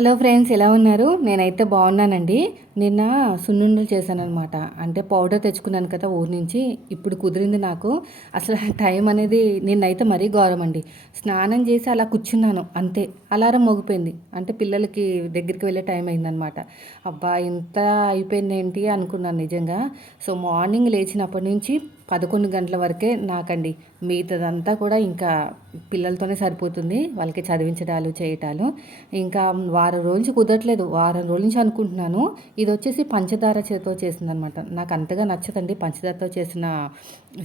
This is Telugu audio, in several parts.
హలో ఫ్రెండ్స్ ఎలా ఉన్నారు? నేనైతే బాగున్నానండి. నిన్న సున్నుండలు చేశానమాట అంటే పౌడర్ తెచ్చుకున్నాను కదా ఊరి నుంచి ఇప్పుడు కుదిరింది నాకు. అసలు టైం అనేది నిన్నైతే మరీ ఘోరం అండి స్నానం చేసి అలా కూర్చున్నాను అంతే. అలారం మోగిపోయింది. అంటే పిల్లలకి దగ్గరికి వెళ్ళే టైం అయిందనమాట అబ్బా ఇంత అయిపోయింది ఏంటి అనుకున్నాను నిజంగా. సో మార్నింగ్ లేచినప్పటి నుంచి పదకొండు గంటల వరకే నాకండి. మిగతాదంతా కూడా ఇంకా పిల్లలతోనే సరిపోతుంది. వాళ్ళకి చదివించడాలు చేయటాలు. ఇంకా వారం రోజు కుదరట్లేదు. వారం రోజుల నుంచి అనుకుంటున్నాను. ఇది వచ్చేసి పంచదార చేతితో చేసింది అనమాట నాకు అంతగా నచ్చదండి. పంచదారతో చేసిన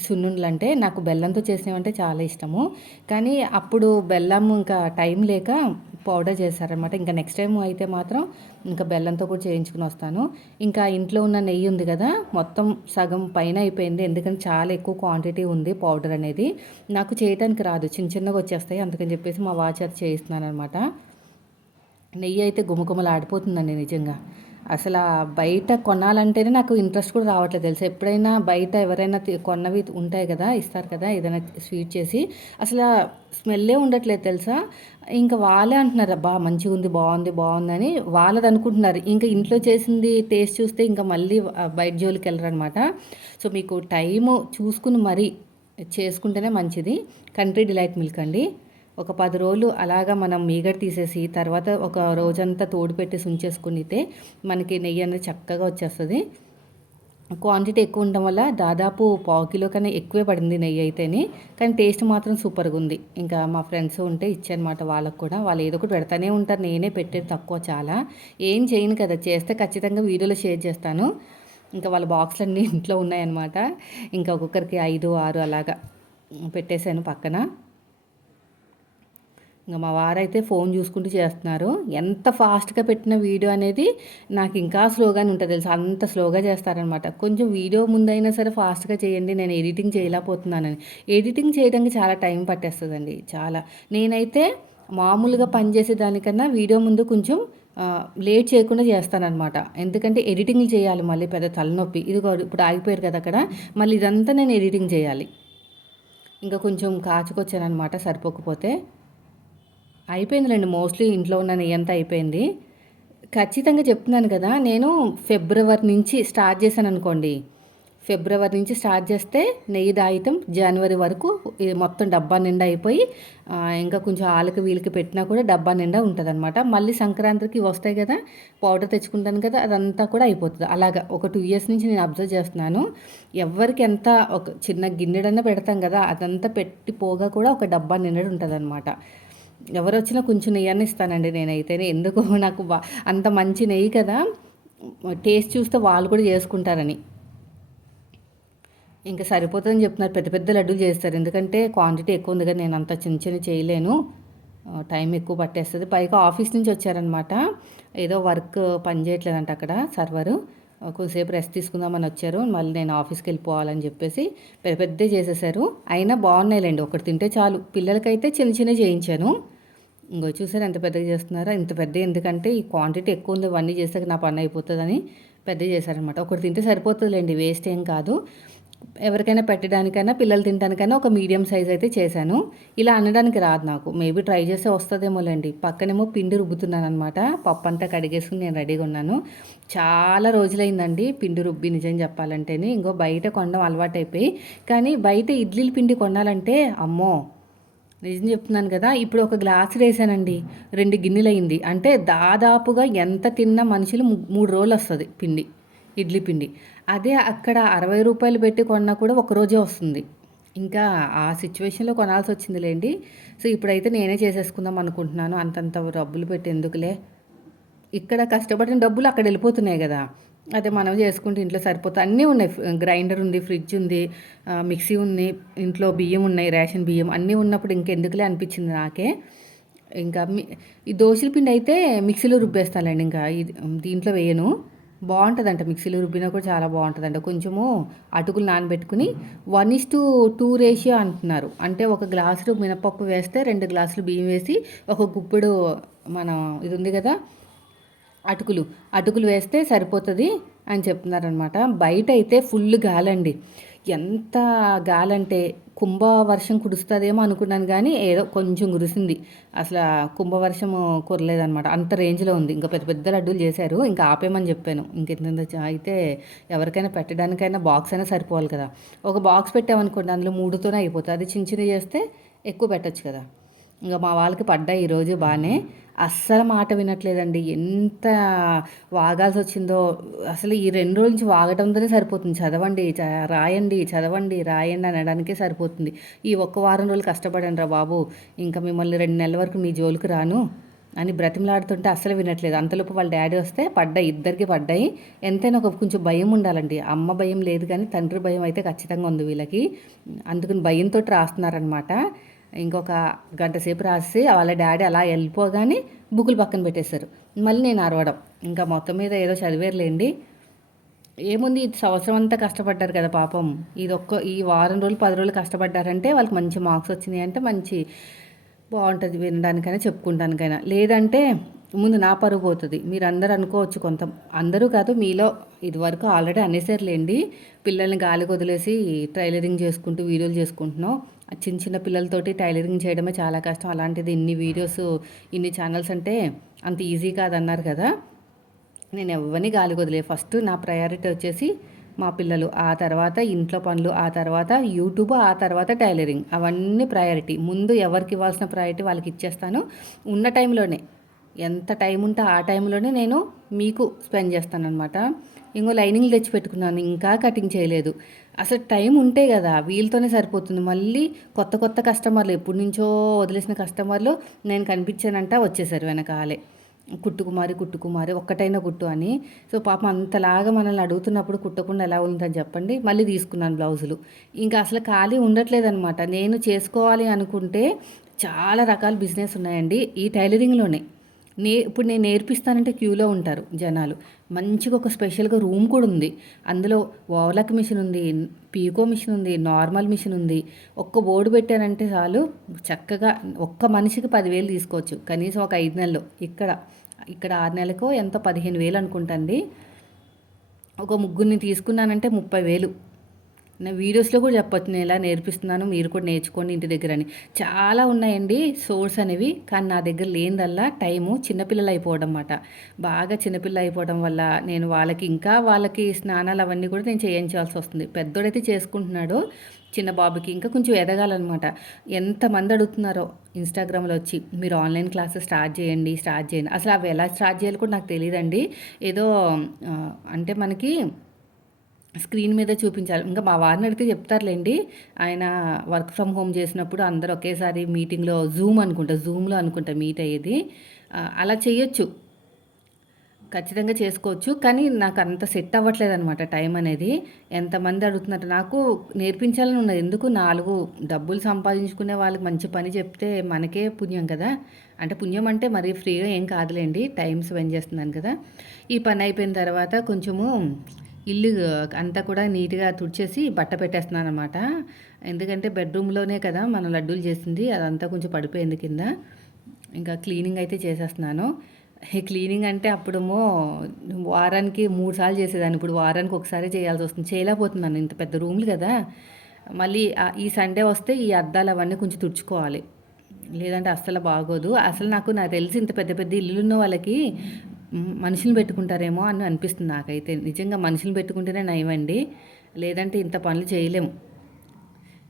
సున్నుండలు అంటే నాకు బెల్లంతో చేసినవి అంటే చాలా ఇష్టము. కానీ అప్పుడు బెల్లం ఇంకా టైం లేక పౌడర్ చేశారనమాట. ఇంకా నెక్స్ట్ టైం అయితే మాత్రం ఇంకా బెల్లంతో కూడా చేయించుకుని వస్తాను. ఇంకా ఇంట్లో ఉన్న నెయ్యి ఉంది కదా మొత్తం సగం పైన అయిపోయింది. ఎందుకంటే చాలా ఎక్కువ క్వాంటిటీ ఉంది పౌడర్ అనేది. నాకు చేయటానికి రాదు. చిన్న చిన్నగా వచ్చేస్తాయి. అందుకని చెప్పేసి మా వాచ్ అది చేయిస్తున్నాను అనమాట నెయ్యి అయితే గుమగుమలు ఆడిపోతుందండి నిజంగా. అసలు బయట కొనాలంటేనే నాకు ఇంట్రెస్ట్ కూడా రావట్లేదు తెలుసు? ఎప్పుడైనా బయట ఎవరైనా కొన్నవి ఉంటాయి కదా ఇస్తారు కదా ఏదైనా స్వీట్ చేసి అసలు స్మెల్లే ఉండట్లేదు తెలుసా? ఇంకా వాళ్ళే అంటున్నారు బా మంచిగా ఉంది బాగుంది బాగుందని. వాళ్ళది అనుకుంటున్నారు. ఇంకా ఇంట్లో చేసింది టేస్ట్ చూస్తే ఇంకా మళ్ళీ బయట జోలికి వెళ్ళరనమాట. సో మీకు టైము చూసుకుని మరీ చేసుకుంటేనే మంచిది. కంట్రీ డిలైట్ మిల్క్ అండి. ఒక పది రోజులు అలాగా మనం మీగడ తీసేసి తర్వాత ఒక రోజంతా తోడు పెట్టి ఉంచేసుకునితే మనకి నెయ్యి అనేది చక్కగా వచ్చేస్తుంది. క్వాంటిటీ ఎక్కువ ఉండడం వల్ల దాదాపు పావు కిలో కన్నా ఎక్కువే పడింది నెయ్యి అయితేనే కానీ టేస్ట్ మాత్రం సూపర్గా ఉంది. ఇంకా మా ఫ్రెండ్స్ ఉంటే ఇచ్చానమాట వాళ్ళకు కూడా. వాళ్ళు ఏదో ఒకటి పెడతానే ఉంటారు. నేనే పెట్టేది తక్కువ చాలా. ఏం చేయను కదా చేస్తే ఖచ్చితంగా వీడియోలో షేర్ చేస్తాను. ఇంకా వాళ్ళ బాక్స్లన్నీ ఇంట్లో ఉన్నాయన్నమాట. ఇంకా ఒక్కొక్కరికి ఐదు ఆరు అలాగా పెట్టేశాను పక్కన. ఇంకా మా వారైతే ఫోన్ చూసుకుంటూ చేస్తున్నారు. ఎంత ఫాస్ట్గా పెట్టిన వీడియో అనేది నాకు ఇంకా స్లోగానే ఉంటుంది తెలుసు? అంత స్లోగా చేస్తారనమాట. కొంచెం వీడియో ముందైనా సరే ఫాస్ట్గా చేయండి నేను ఎడిటింగ్ చేయలేకపోతున్నానని. ఎడిటింగ్ చేయడానికి చాలా టైం పట్టేస్తుందండి చాలా. నేనైతే మామూలుగా పనిచేసే దానికన్నా వీడియో ముందు కొంచెం లేట్ చేయకుండా చేస్తానమాట ఎందుకంటే ఎడిటింగ్ చేయాలి మళ్ళీ పెద్ద తలనొప్పి. ఇది ఇప్పుడు ఆగిపోయారు కదా అక్కడ. మళ్ళీ ఇదంతా నేను ఎడిటింగ్ చేయాలి. ఇంకా కొంచెం కాచుకొచ్చానమాట సరిపోకపోతే. అయిపోయిందిలేండి మోస్ట్లీ ఇంట్లో ఉన్న నెయ్యి అంతా అయిపోయింది. ఖచ్చితంగా చెప్తున్నాను కదా నేను ఫిబ్రవరి నుంచి స్టార్ట్ చేశాను అనుకోండి. ఫిబ్రవరి నుంచి స్టార్ట్ చేస్తే నెయ్యి దాయితం జనవరి వరకు మొత్తం డబ్బా నిండా అయిపోయి ఇంకా కొంచెం ఆలకి వీలికి పెట్టినా కూడా డబ్బా నిండా ఉంటుంది అనమాట మళ్ళీ సంక్రాంతికి వస్తాయి కదా పౌడర్ తెచ్చుకుంటాను కదా అదంతా కూడా అయిపోతుంది. అలాగా ఒక టూ ఇయర్స్ నుంచి నేను అబ్జర్వ్ చేస్తున్నాను. ఎవరికి ఎంత ఒక చిన్న గిన్నెడన్నా పెడతాం కదా అదంతా పెట్టి పోగా కూడా ఒక డబ్బా నిండడు ఉంటుంది అనమాట ఎవరు వచ్చినా కొంచెం నెయ్యి ఇస్తానండి నేనైతేనే ఎందుకు నాకు అంత మంచి నెయ్యి కదా. టేస్ట్ చూస్తే వాళ్ళు కూడా చేసుకుంటారని. ఇంకా సరిపోతుందని చెప్తున్నారు. పెద్ద పెద్ద లడ్డూలు చేస్తారు. ఎందుకంటే క్వాంటిటీ ఎక్కువ ఉంది కదా. నేను అంత చిన్న చిన్న చేయలేను. టైం ఎక్కువ పట్టేస్తుంది. పైగా ఆఫీస్ నుంచి వచ్చారనమాట. ఏదో వర్క్ పని చేయట్లేదంట అక్కడ సర్వరు. కొద్దిసేపు రెస్ట్ తీసుకుందామని వచ్చారు. మళ్ళీ నేను ఆఫీస్కి వెళ్ళిపోవాలని చెప్పేసి పెద్ద పెద్ద చేసేసారు. అయినా బాగున్నాయిలేండి. ఒకటి తింటే చాలు. పిల్లలకైతే చిన్న చిన్న చేయించాను. ఇంకో చూసారు ఎంత పెద్దగా చేస్తున్నారో? ఇంత పెద్ద ఎందుకంటే ఈ క్వాంటిటీ ఎక్కువ ఉంది ఇవన్నీ చేసాక నా పని అయిపోతుందని పెద్ద చేశారనమాట ఒకటి తింటే సరిపోతుందిలేండి వేస్ట్ ఏం కాదు. ఎవరికైనా పెట్టడానికైనా పిల్లలు తినడానికైనా ఒక మీడియం సైజ్ అయితే చేశాను. ఇలా అనడానికి రాదు నాకు. మేబీ ట్రై చేస్తే వస్తుందేమోలేండి. పక్కనేమో పిండి రుబ్బుతున్నాను అనమాట పప్పు అంతా కడిగేసుకుని నేను రెడీగా ఉన్నాను. చాలా రోజులైందండి పిండి రుబ్బి నిజం చెప్పాలంటేనే. ఇంకో బయట కొనడం అలవాటు అయిపోయి కానీ బయట ఇడ్లీల పిండి కొనాలంటే అమ్మో! నిజం చెప్తున్నాను కదా ఇప్పుడు ఒక గ్లాస్ వేసానండి. రెండు గిన్నెలు అయింది అంటే దాదాపుగా ఎంత తిన్న మనుషులు మూడు రోజులు వస్తుంది పిండి ఇడ్లీ పిండి. అదే అక్కడ అరవై రూపాయలు పెట్టి కొన్నా కూడా ఒకరోజే వస్తుంది. ఇంకా ఆ సిచ్యువేషన్లో కొనాల్సి వచ్చిందిలేండి సో ఇప్పుడైతే నేనే చేసేసుకుందాం అనుకుంటున్నాను. అంతంత డబ్బులు పెట్టి ఎందుకులే? ఇక్కడ కష్టపడిన డబ్బులు అక్కడ వెళ్ళిపోతున్నాయి కదా. అదే మనం చేసుకుంటే ఇంట్లో సరిపోతా. అన్నీ ఉన్నాయి. గ్రైండర్ ఉంది ఫ్రిడ్జ్ ఉంది మిక్సీ ఉంది ఇంట్లో బియ్యం ఉన్నాయి రేషన్ బియ్యం అన్నీ ఉన్నప్పుడు ఇంకెందుకులే అనిపించింది నాకే. ఇంకా ఈ దోశల పిండి అయితే మిక్సీలో రుబ్బేస్తానండి ఇంకా. దీంట్లో వేయను. బాగుంటుందంట మిక్సీలో రుబ్బినా కూడా చాలా బాగుంటుందంట. కొంచెము అటుకులు నానబెట్టుకుని one is to two ratio అంటున్నారు. అంటే ఒక గ్లాసులు మినపప్పు వేస్తే రెండు గ్లాసులు బియ్యం వేసి ఒక గుప్పెడు మన ఇది ఉంది కదా అటుకులు. అటుకులు వేస్తే సరిపోతుంది అని చెప్తున్నారనమాట. బయట అయితే ఫుల్ గాలండి. ఎంత గాలంటే కుంభవర్షం కురుస్తుందేమో అనుకున్నాను కానీ ఏదో కొంచెం కురిసింది. అసలు కుంభవర్షము కురలేదనమాట. అంత రేంజ్లో ఉంది. ఇంకా పెద్ద పెద్ద లడ్డూలు చేశారు. ఇంకా ఆపేయమని చెప్పాను. ఇంకెంత అయితే ఎవరికైనా పెట్టడానికైనా బాక్స్ అయినా సరిపోవాలి కదా. ఒక బాక్స్ పెట్టామనుకోండి అందులో మూడుతోనే అయిపోతుంది అది చిన్న చిన్న చేస్తే ఎక్కువ పెట్టచ్చు కదా. ఇంకా మా వాళ్ళకి పడ్డాయి ఈరోజు బాగానే అస్సలు మాట వినట్లేదండి. ఎంత వాగాల్సి వచ్చిందో అసలు ఈ రెండు రోజుల నుంచి వాగటంతోనే సరిపోతుంది. చదవండి రాయండి చదవండి రాయండి అనడానికే సరిపోతుంది. ఈ ఒక్క వారం రోజులు కష్టపడండి రా బాబు. ఇంకా మిమ్మల్ని రెండు నెలల వరకు మీ జోలికి రాను అని బ్రతిమలాడుతుంటే అస్సలు వినట్లేదు. అంతలోపు వాళ్ళ డాడీ వస్తే పడ్డాయి ఇద్దరికి పడ్డాయి. ఎంతైనా ఒక కొంచెం భయం ఉండాలండి. అమ్మ భయం లేదు కానీ తండ్రి భయం అయితే ఖచ్చితంగా ఉంది వీళ్ళకి. అందుకని భయంతో రాస్తున్నారనమాట ఇంకొక గంట సేపు రాసి వాళ్ళ డాడీ అలా వెళ్ళిపోగానే బుక్కులు పక్కన పెట్టేశారు. మళ్ళీ నేను అరవడం. ఇంకా మొత్తం మీద ఏదో చదివేరులేండి. ఏముంది? ఇది సంవత్సరం అంతా కష్టపడ్డారు కదా పాపం. ఇది ఒక్క ఈ వారం రోజులు పది రోజులు కష్టపడ్డారంటే వాళ్ళకి మంచి మార్క్స్ వచ్చినాయి అంటే మంచి బాగుంటుంది వినడానికైనా చెప్పుకుంటానికైనా. లేదంటే ముందు నా పరుగు పోతుంది. మీరు అందరు అనుకోవచ్చు కొంత. అందరూ కాదు మీలో ఇదివరకు ఆల్రెడీ అనేసారులేండి పిల్లల్ని గాలికి వదిలేసి టైలరింగ్ చేసుకుంటూ వీడియోలు చేసుకుంటున్నాం. చిన్న చిన్న పిల్లలతోటి టైలరింగ్ చేయడమే చాలా కష్టం. అలాంటిది ఇన్ని వీడియోస్ ఇన్ని ఛానల్స్ అంటే అంత ఈజీ కాదన్నారు కదా. నేను ఎవరిని గాలి వదిలే ఫస్ట్ నా ప్రయారిటీ వచ్చేసి మా పిల్లలు ఆ తర్వాత ఇంట్లో పనులు ఆ తర్వాత యూట్యూబ్ ఆ తర్వాత టైలరింగ్. అవన్నీ ప్రయారిటీ. ముందు ఎవరికి ఇవ్వాల్సిన ప్రయారిటీ వాళ్ళకి ఇచ్చేస్తాను. ఉన్న టైంలోనే ఎంత టైం ఉంటే ఆ టైంలోనే నేను మీకు స్పెండ్ చేస్తాను అనమాట ఇంకో లైనింగ్ తెచ్చి పెట్టుకున్నాను ఇంకా కటింగ్ చేయలేదు. అసలు టైం ఉంటే కదా వీళ్ళతోనే సరిపోతుంది. మళ్ళీ కొత్త కొత్త కస్టమర్లు ఎప్పటి నుంచో వదిలేసిన కస్టమర్లు నేను కనిపించానంట వచ్చేసారు వెనకాలే. కుట్టుకుమారి కుట్టుకుమారి ఒక్కటైనా కుట్టు అని. సో పాపం అంతలాగా మనల్ని అడుగుతున్నప్పుడు కుట్టకుండా ఎలా ఉందని చెప్పండి. మళ్ళీ తీసుకున్నాను బ్లౌజులు. ఇంకా అసలు ఖాళీ ఉండట్లేదనమాట నేను చేసుకోవాలి అనుకుంటే చాలా రకాల బిజినెస్ ఉన్నాయండి ఈ టైలరింగ్లోనే. నే ఇప్పుడు నేను నేర్పిస్తానంటే క్యూలో ఉంటారు జనాలు. మంచిగా ఒక స్పెషల్గా రూమ్ కూడా ఉంది. అందులో ఓవలక్ మిషన్ ఉంది పీకో మిషన్ ఉంది నార్మల్ మిషన్ ఉంది. ఒక్క బోర్డు పెట్టానంటే చాలు చక్కగా ఒక్క మనిషికి పదివేలు తీసుకోవచ్చు. కనీసం ఒక ఐదు నెలలు. ఇక్కడ ఇక్కడ ఆరు నెలలకు ఎంతో పదిహేను వేలు అనుకుంటుంది ఒక ముగ్గురిని తీసుకున్నానంటే ముప్పై వేలు. నా వీడియోస్లో కూడా చెప్పొచ్చు నేను ఎలా నేర్పిస్తున్నాను మీరు కూడా నేర్చుకోండి ఇంటి దగ్గర అని. చాలా ఉన్నాయండి సోర్స్ అనేవి కానీ నా దగ్గర లేనిదల్లా టైము చిన్నపిల్లలు అయిపోవడం అన్నమాట. బాగా చిన్నపిల్లలు అయిపోవడం వల్ల నేను వాళ్ళకి ఇంకా వాళ్ళకి స్నానాలు అవన్నీ కూడా నేను చేయించాల్సి వస్తుంది. పెద్దోడైతే చేసుకుంటున్నాడు చిన్న బాబుకి ఇంకా కొంచెం ఎదగాలన్నమాట. ఎంతమంది అడుగుతున్నారో ఇన్స్టాగ్రామ్లో వచ్చి మీరు ఆన్లైన్ క్లాసెస్ స్టార్ట్ చేయండి స్టార్ట్ చేయండి. అసలు అవి ఎలా స్టార్ట్ చేయాలి కూడా నాకు తెలియదండి. ఏదో అంటే మనకి స్క్రీన్ మీద చూపించాలి. ఇంకా మా వారిని అడిగితే చెప్తారులేండి. ఆయన వర్క్ ఫ్రమ్ హోమ్ చేసినప్పుడు అందరూ ఒకేసారి మీటింగ్లో జూమ్ అనుకుంటా జూమ్లో అనుకుంటా మీట్ అయ్యేది. అలా చేయొచ్చు. ఖచ్చితంగా చేసుకోవచ్చు. కానీ నాకు అంత సెట్ అవ్వట్లేదు అనమాట టైం అనేది. ఎంతమంది అడుగుతున్నారు? నాకు నేర్పించాలని ఉన్నది. ఎందుకు నాలుగు డబ్బులు సంపాదించుకునే వాళ్ళకి మంచి పని చెప్తే మనకే పుణ్యం కదా? అంటే పుణ్యం అంటే మరీ ఫ్రీగా ఏం కాదులేండి. టైం స్పెండ్ చేస్తున్నాను కదా. ఈ పని అయిపోయిన తర్వాత కొంచెము ఇల్లు అంతా కూడా నీట్గా తుడిచేసి బట్ట పెట్టేస్తున్నాను అనమాట ఎందుకంటే బెడ్రూమ్లోనే కదా మనం లడ్డూలు చేసింది అదంతా కొంచెం పడిపోయింది కింద. ఇంకా క్లీనింగ్ అయితే చేసేస్తున్నాను. క్లీనింగ్ అంటే అప్పుడేమో వారానికి మూడు సార్లు చేసేదాన్ని. ఇప్పుడు వారానికి ఒకసారి చేయాల్సి వస్తుంది. చేయలేకపోతున్నాను. ఇంత పెద్ద రూమ్లు కదా. మళ్ళీ ఈ సండే వస్తే ఈ అద్దాలు అవన్నీ కొంచెం తుడుచుకోవాలి. లేదంటే అస్సలు బాగోదు. అసలు నాకు నాకు తెలిసి ఇంత పెద్ద పెద్ద ఇల్లులు ఉన్న వాళ్ళకి మనుషులు పెట్టుకుంటారేమో అని అనిపిస్తుంది నాకైతే. నిజంగా మనుషులు పెట్టుకుంటేనే నయమండి లేదంటే ఇంత పనులు చేయలేము.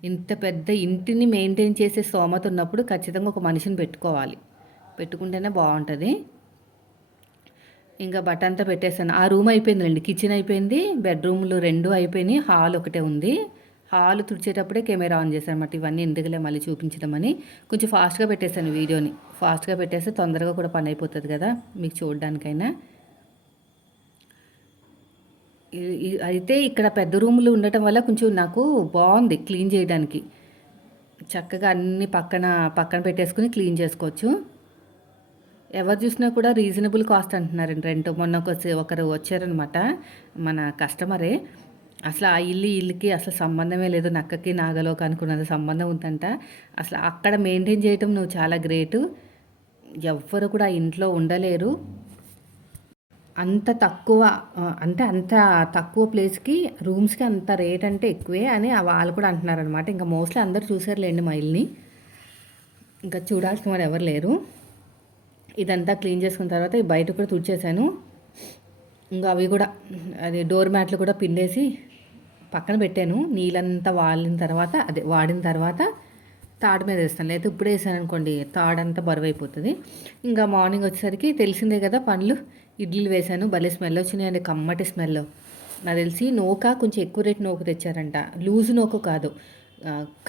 ఇంత పెద్ద ఇంటిని మెయింటైన్ చేసే స్తోమత ఉన్నప్పుడు ఖచ్చితంగా ఒక మనిషిని పెట్టుకోవాలి. పెట్టుకుంటేనే బాగుంటుంది. ఇంకా బట్ట అంతా పెట్టేసాను ఆ రూమ్ అయిపోయింది కిచెన్ అయిపోయింది. బెడ్రూమ్లు రెండు అయిపోయినాయి. హాల్ ఒకటే ఉంది. హాల్ తుడిచేటప్పుడే కెమెరా ఆన్ చేశాను అనమాట ఇవన్నీ ఎందుకులే మళ్ళీ చూపించడం అని. కొంచెం ఫాస్ట్గా పెట్టేశాను వీడియోని. ఫాస్ట్గా పెట్టేస్తే తొందరగా కూడా పని అయిపోతుంది కదా మీకు చూడడానికైనా. అయితే ఇక్కడ పెద్ద రూములు ఉండటం వల్ల కొంచెం నాకు బాగుంది క్లీన్ చేయడానికి. చక్కగా అన్ని పక్కన పక్కన పెట్టేసుకుని క్లీన్ చేసుకోవచ్చు. ఎవరు చూసినా కూడా రీజనబుల్ కాస్ట్ అంటున్నారండి. రెంట్ మొన్న ఒకరు వచ్చారనమాట మన కస్టమరే. అసలు ఆ ఇల్లు ఇల్లుకి అసలు సంబంధమే లేదు. నక్కకి నాగలోకి అనుకున్నంత సంబంధం ఉందంట. అసలు అక్కడ మెయింటైన్ చేయటం నువ్వు చాలా గ్రేటు. ఎవ్వరు కూడా ఇంట్లో ఉండలేరు. అంత తక్కువ అంటే అంత తక్కువ ప్లేస్కి రూమ్స్కి అంత రేట్ అంటే ఎక్కువే అని వాళ్ళు కూడా అంటున్నారనమాట ఇంకా మోస్ట్లీ అందరు చూసారులేండి మా ఇల్ని ఇంకా చూడాల్సిన వారు ఎవరు లేరు. ఇదంతా క్లీన్ చేసుకున్న తర్వాత బయట కూడా తుడిచేసాను ఇంకా అవి కూడా అది డోర్ మ్యాట్లు కూడా పిండేసి పక్కన పెట్టాను. నీళ్ళంతా వాలిన తర్వాత అదే వాడిన తర్వాత తాడు మీద వేస్తాను. లేకపోతే ఇప్పుడు వేసాను అనుకోండి తాడంతా బరువు అయిపోతుంది ఇంకా మార్నింగ్ వచ్చేసరికి తెలిసిందే కదా పండ్లు ఇడ్లీలు వేసాను. భలే స్మెల్ వచ్చినాయండి కమ్మటి స్మెల్. నాకు తెలిసి నూక కొంచెం ఎక్కువ రేట్ నూక తెచ్చారంట. లూజ్ నూక కాదు.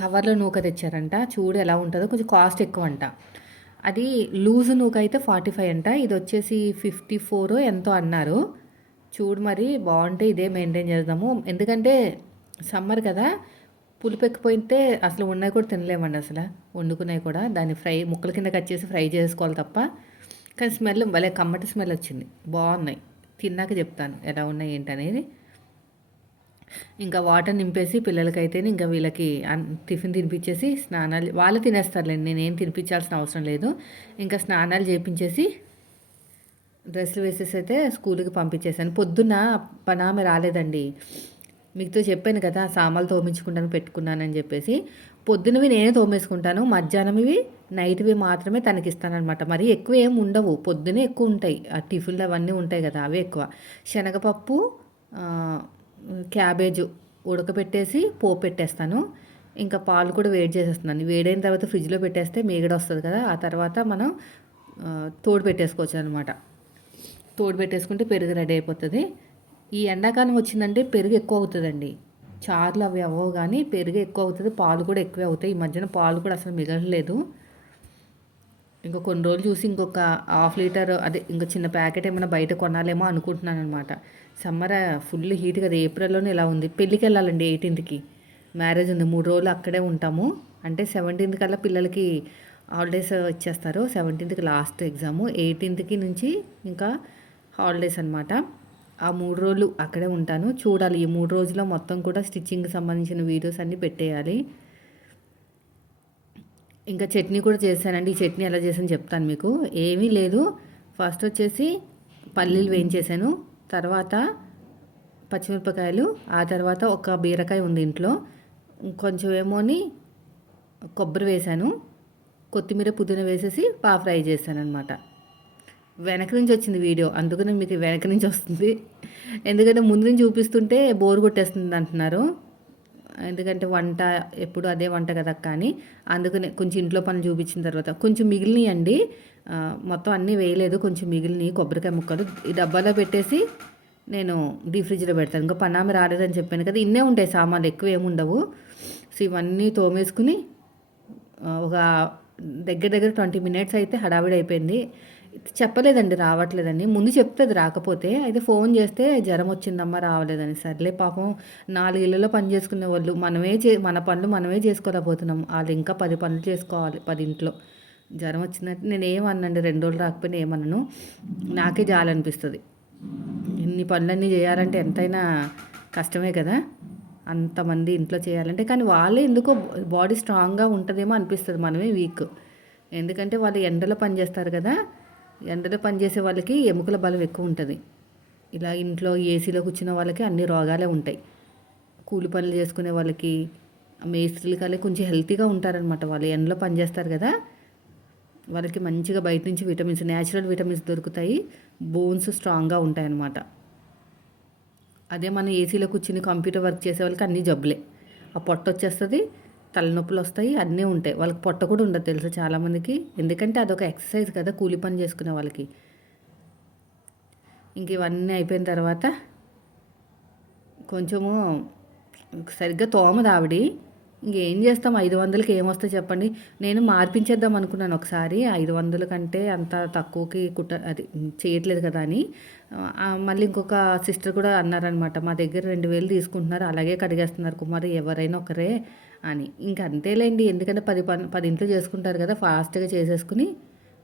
కవర్లో నూక తెచ్చారంట. చూడు ఎలా ఉంటుందో కొంచెం కాస్ట్ ఎక్కువ అంట అది లూజ్ నూక అయితే ఫార్టీ ఫైవ్ అంట. ఇది వచ్చేసి ఫిఫ్టీ ఫోర్ ఎంతో అన్నారు. చూడు మరి బాగుంటే ఇదే మెయింటైన్ చేద్దాము. ఎందుకంటే సమ్మర్ కదా పులుపు ఎక్కిపోయితే అసలు ఉన్నాయి కూడా తినలేమండి అసలు. వండుకున్నాయి కూడా దాన్ని ఫ్రై ముక్కల కింద కట్ చేసి ఫ్రై చేసుకోవాలి తప్ప. కానీ స్మెల్ భలే కమ్మటి స్మెల్ వచ్చింది. బాగున్నాయి. తిన్నాక చెప్తాను ఎలా ఉన్నాయి ఏంటనేది. ఇంకా వాటర్ నింపేసి పిల్లలకైతే ఇంకా వీళ్ళకి టిఫిన్ తినిపించేసి స్నానాలు వాళ్ళు తినేస్తారులేండి నేనేం తినిపించాల్సిన అవసరం లేదు. ఇంకా స్నానాలు చేపించేసి డ్రెస్సులు వేసేసి అయితే స్కూల్కి పంపించేశాను. పొద్దున్న పనామె రాలేదండి. మీతో చెప్పాను కదా సామాన్లు తోమించుకుంటాను పెట్టుకున్నానని చెప్పేసి. పొద్దునవి నేనే తోమేసుకుంటాను మధ్యాహ్నంవి నైట్వి మాత్రమే తనకి ఇస్తానమాట మరి ఎక్కువ ఏం ఉండవు. పొద్దునే ఎక్కువ ఉంటాయి. ఆ టిఫిన్లు అవన్నీ ఉంటాయి కదా అవి ఎక్కువ. శనగపప్పు క్యాబేజ్ ఉడకబెట్టేసి పోపు పెట్టేస్తాను. ఇంకా పాలు కూడా వేడి చేసేస్తున్నాను. వేడైన తర్వాత ఫ్రిడ్జ్లో పెట్టేస్తే మీగడ వస్తుంది కదా ఆ తర్వాత మనం తోడు పెట్టేసుకోవచ్చు అనమాట తోడు పెట్టేసుకుంటే పెరుగు రెడీ అయిపోతుంది. ఈ ఎండాకాలం వచ్చిందంటే పెరుగు ఎక్కువ అవుతుందండి. చార్లు అవి అవ్వవు కానీ పెరుగు ఎక్కువ అవుతుంది. పాలు కూడా ఎక్కువే అవుతాయి. ఈ మధ్యన పాలు కూడా అసలు మిగలలేదు ఇంకా కొన్ని రోజులు చూసి ఇంకొక హాఫ్ లీటర్ అదే ఇంకా చిన్న ప్యాకెట్ ఏమైనా బయట కొనాలేమో అనుకుంటున్నాను అనమాట సమ్మర్ ఫుల్ హీట్ కదా. ఏప్రిల్లోనే ఇలా ఉంది. పెళ్ళికి వెళ్ళాలండి ఎయిటీన్త్కి. మ్యారేజ్ ఉంది. మూడు రోజులు అక్కడే ఉంటాము. అంటే సెవెంటీన్త్ కల్లా పిల్లలకి హాలిడేస్ ఇచ్చేస్తారు. సెవెంటీన్త్కి లాస్ట్ ఎగ్జాము. ఎయిటీన్త్కి నుంచి ఇంకా హాలిడేస్ అనమాట ఆ మూడు రోజులు అక్కడే ఉంటాను. చూడాలి. ఈ మూడు రోజుల్లో మొత్తం కూడా స్టిచ్చింగ్కి సంబంధించిన వీడియోస్ అన్నీ పెట్టేయాలి. ఇంకా చట్నీ కూడా చేశానండి ఈ చట్నీ ఎలా చేసాను చెప్తాను మీకు. ఏమీ లేదు. ఫస్ట్ వచ్చేసి పల్లీలు వేయించేసాను తర్వాత పచ్చిమిరపకాయలు. ఆ తర్వాత ఒక బీరకాయ ఉంది ఇంట్లో. కొంచెం ఏమోని కొబ్బరి వేసాను కొత్తిమీర పుదీనా వేసేసి పా ఫ్రై చేశాను అనమాట వెనక నుంచి వచ్చింది వీడియో. అందుకనే మీకు వెనక నుంచి వస్తుంది. ఎందుకంటే ముందు నుంచి చూపిస్తుంటే బోర్ కొట్టేస్తుంది అంటున్నారు. ఎందుకంటే వంట ఎప్పుడు అదే వంట కదా కానీ అందుకనే కొంచెం ఇంట్లో పనులు చూపించిన తర్వాత కొంచెం మిగిలినాయండి. అండి మొత్తం అన్నీ వేయలేదు. కొంచెం మిగిలినాయి. కొబ్బరికాయ ముక్కలు ఈ డబ్బాలో పెట్టేసి నేను డీ ఫ్రిడ్జ్లో పెడతాను. ఇంకా పనామి రాలేదని చెప్పాను కదా. ఇన్నే ఉంటాయి సామాన్లు. ఎక్కువ ఏముండవు సో ఇవన్నీ తోమేసుకుని ఒక దగ్గర దగ్గర ట్వంటీ మినిట్స్ అయితే హడావిడి అయిపోయింది. చెప్పలేదండి రావట్లేదని. ముందు చెప్తుంది రాకపోతే అయితే ఫోన్ చేస్తే జ్వరం వచ్చిందమ్మా రావలేదని. సర్లే పాపం నాలుగు ఇళ్ళలో పని చేసుకునే వాళ్ళు మనమే చే మన పనులు మనమే చేసుకోలేకపోతున్నాం. వాళ్ళు ఇంకా పది పనులు చేసుకోవాలి పది ఇంట్లో జ్వరం వచ్చిందంటే నేను ఏమన్నండి రెండు రోజులు రాకపోయినా ఏమన్నాను నాకే జాలనిపిస్తుంది ఇన్ని పనులన్నీ చేయాలంటే ఎంతైనా కష్టమే కదా. అంతమంది ఇంట్లో చేయాలంటే కానీ వాళ్ళే ఎందుకో బాడీ స్ట్రాంగ్గా ఉంటుందేమో అనిపిస్తుంది మనమే వీక్. ఎందుకంటే వాళ్ళు ఎండలో పని చేస్తారు కదా. ఎండలో పనిచేసే వాళ్ళకి ఎముకల బలం ఎక్కువ ఉంటుంది. ఇలా ఇంట్లో ఏసీలో కూర్చున్న వాళ్ళకి అన్ని రోగాలే ఉంటాయి. కూలి పనులు చేసుకునే వాళ్ళకి మేస్త్రీలు కానీ కొంచెం హెల్తీగా ఉంటారనమాట వాళ్ళు. ఎండలో పనిచేస్తారు కదా వాళ్ళకి మంచిగా బయట నుంచి విటమిన్స్ న్యాచురల్ విటమిన్స్ దొరుకుతాయి. బోన్స్ స్ట్రాంగ్గా ఉంటాయి అన్నమాట అదే మనం ఏసీలో కూర్చుని కంప్యూటర్ వర్క్ చేసే వాళ్ళకి అన్ని జబ్బులే. ఆ పొట్ట వచ్చేస్తుంది తలనొప్పులు వస్తాయి అన్నీ ఉంటాయి. వాళ్ళకి పొట్ట కూడా ఉండదు తెలుసు చాలామందికి. ఎందుకంటే అదొక ఎక్సర్సైజ్ కదా కూలి పని చేసుకునే వాళ్ళకి. ఇంక ఇవన్నీ అయిపోయిన తర్వాత కొంచెము సరిగ్గా తోమదు ఆవిడి. ఇంకేం చేస్తాం? ఐదు వందలకి ఏమొస్తాయి చెప్పండి? నేను మార్పించేద్దాం అనుకున్నాను ఒకసారి. ఐదు వందల కంటే అంత తక్కువకి కుట్ట అది చేయట్లేదు కదా అని. మళ్ళీ ఇంకొక సిస్టర్ కూడా అన్నారనమాట మా దగ్గర రెండు వేలు తీసుకుంటున్నారు అలాగే కడిగేస్తున్నారు కుమారి ఎవరైనా ఒకరే అని. ఇంకా అంతేలేండి ఎందుకంటే పది పని పది ఇంట్లో చేసుకుంటారు కదా ఫాస్ట్గా చేసేసుకుని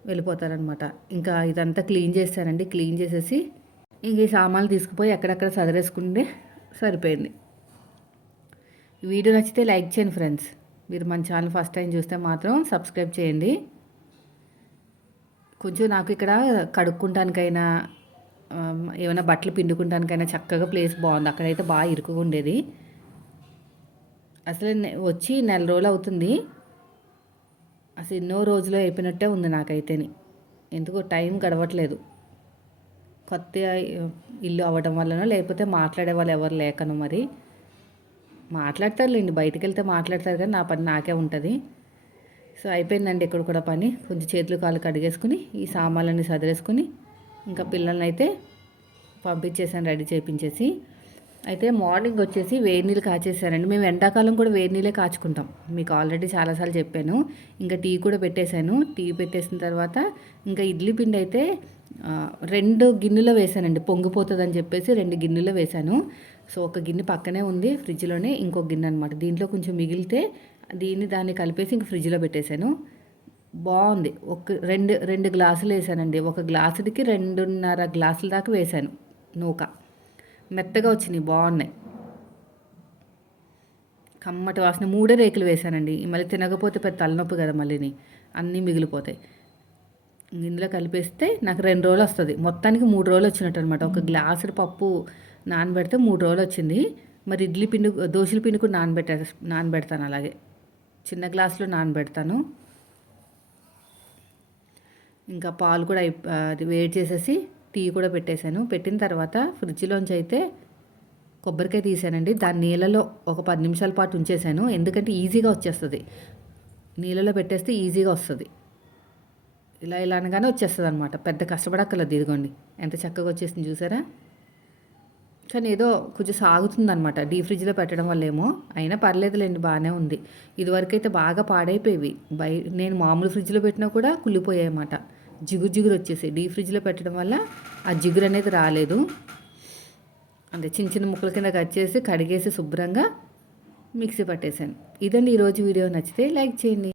వెళ్ళిపోతారనమాట ఇంకా ఇదంతా క్లీన్ చేశానండి క్లీన్ చేసేసి ఇంక ఈ సామాన్లు తీసుకుపోయి ఎక్కడెక్కడ సదరేసుకుంటే సరిపోయింది. వీడియో నచ్చితే లైక్ చేయండి ఫ్రెండ్స్. మీరు మన ఛానల్ ఫస్ట్ టైం చూస్తే మాత్రం సబ్స్క్రైబ్ చేయండి. కొంచెం నాకు ఇక్కడ కడుక్కుంటానికైనా ఏమైనా బట్టలు పిండుకుంటానికైనా చక్కగా ప్లేస్ బాగుంది. అక్కడైతే బాగా ఇరుకుగా ఉండేది. అసలు వచ్చి నెల రోజులు అవుతుంది. అసలు ఎన్నో రోజులు అయిపోయినట్టే ఉంది నాకైతేని. ఎందుకో టైం గడవట్లేదు. కొత్త ఇల్లు అవ్వడం వల్లనో లేకపోతే మాట్లాడే వాళ్ళు ఎవరు లేకనో మరి. మాట్లాడతారులేండి బయటికి వెళ్తే మాట్లాడతారు కానీ నా పని నాకే ఉంటుంది. సో అయిపోయిందండి ఇక్కడ కూడా పని. కొంచెం చేతులు కాళ్ళు కడిగేసుకుని ఈ సామాన్లన్నీ సదిరేసుకుని ఇంకా పిల్లల్ని అయితే పంపించేసాను రెడీ చేయించేసి అయితే మార్నింగ్ వచ్చేసి వేడి నీళ్ళు కాచేసానండి మేము ఎండాకాలం కూడా వేడి నీళ్ళే కాచుకుంటాం. మీకు ఆల్రెడీ చాలాసార్లు చెప్పాను. ఇంకా టీ కూడా పెట్టేశాను. టీ పెట్టేసిన తర్వాత ఇంకా ఇడ్లీ పిండి అయితే రెండు గిన్నెలో వేసానండి పొంగిపోతుందని చెప్పేసి రెండు గిన్నెలో వేశాను. సో ఒక గిన్నె పక్కనే ఉంది ఫ్రిడ్జ్లోనే ఇంకొక గిన్నె అనమాట దీంట్లో కొంచెం మిగిలితే దీన్ని దాన్ని కలిపేసి ఇంక ఫ్రిడ్జ్లో పెట్టేశాను. బాగుంది. ఒక రెండు రెండు గ్లాసులు వేసానండి ఒక గ్లాసుడికి రెండున్నర గ్లాసుల దాకా వేసాను నూక. మెత్తగా వచ్చినాయి బాగున్నాయి. కమ్మటి వాసన మూడే రేకులు వేసానండి మళ్ళీ తినకపోతే పెద్ద తలనొప్పి కదా మళ్ళీని. అన్నీ మిగిలిపోతాయి. ఇందులో కలిపేస్తే నాకు రెండు రోజులు వస్తుంది. మొత్తానికి మూడు రోజులు వచ్చినట్టు అనమాట ఒక గ్లాసుడు పప్పు నానబెడితే మూడు రోజులు వచ్చింది. మరి ఇడ్లీ పిండి దోశల పిండి కూడా నానబెట్టే నానబెడతాను అలాగే. చిన్న గ్లాసులో నానబెడతాను. ఇంకా పాలు కూడా అది వేడి చేసేసి టీ కూడా పెట్టేశాను. పెట్టిన తర్వాత ఫ్రిడ్జ్లోంచి అయితే కొబ్బరికాయ తీసానండి. దాని నీళ్ళలో ఒక పది నిమిషాల పాటు ఉంచేసాను ఎందుకంటే ఈజీగా వచ్చేస్తుంది. నీళ్ళలో పెట్టేస్తే ఈజీగా వస్తుంది. ఇలా ఇలా అనగానే వచ్చేస్తుంది అనమాట పెద్ద కష్టపడక్కర్లేదు ఇదిగోండి. ఎంత చక్కగా వచ్చేసింది చూసారా? కానీ ఏదో కొంచెం సాగుతుందనమాట డీ ఫ్రిడ్జ్లో పెట్టడం వల్ల ఏమో అయినా పర్లేదులేండి బాగానే ఉంది. ఇదివరకు అయితే బాగా పాడైపోయేవి. బై నేను మామూలు ఫ్రిడ్జ్లో పెట్టినా కూడా కుళ్ళిపోయాయి అన్నమాట జిగురు జిగురు వచ్చేసి డీ ఫ్రిడ్జ్లో పెట్టడం వల్ల ఆ జిగురు అనేది రాలేదు. అంటే చిన్న చిన్న ముక్కల కింద కట్ చేసి కడిగేసి శుభ్రంగా మిక్సీ పట్టేశాను ఇదండి ఈరోజు వీడియో. నచ్చితే లైక్ చేయండి.